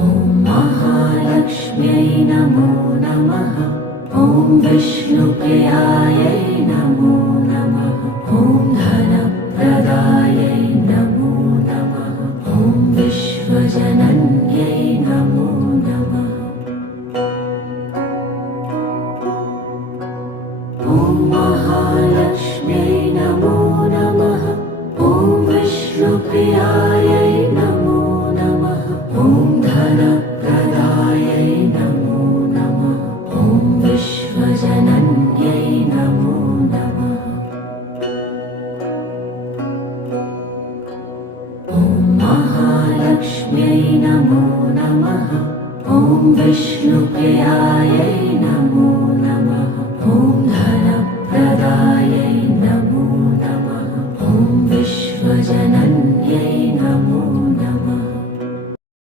ॐ महालक्ष्म्यै नमो नमः। ॐ विष्णुप्रियायै नमो नमः। ॐ धनप्रदायै नमो नमः। ॐ विश्वजनन्यै नमो नमः। ॐ महालक्ष्म्यै नमो नमः। ॐ विष्णुप्रियायै नमो नमः। ॐ धनप्रदायै नमो नमः। ॐ विश्वजनन्यै नमो नमः। ॐ महालक्ष्म्यै नमो नमः। ॐ विष्णुप्रियायै नमो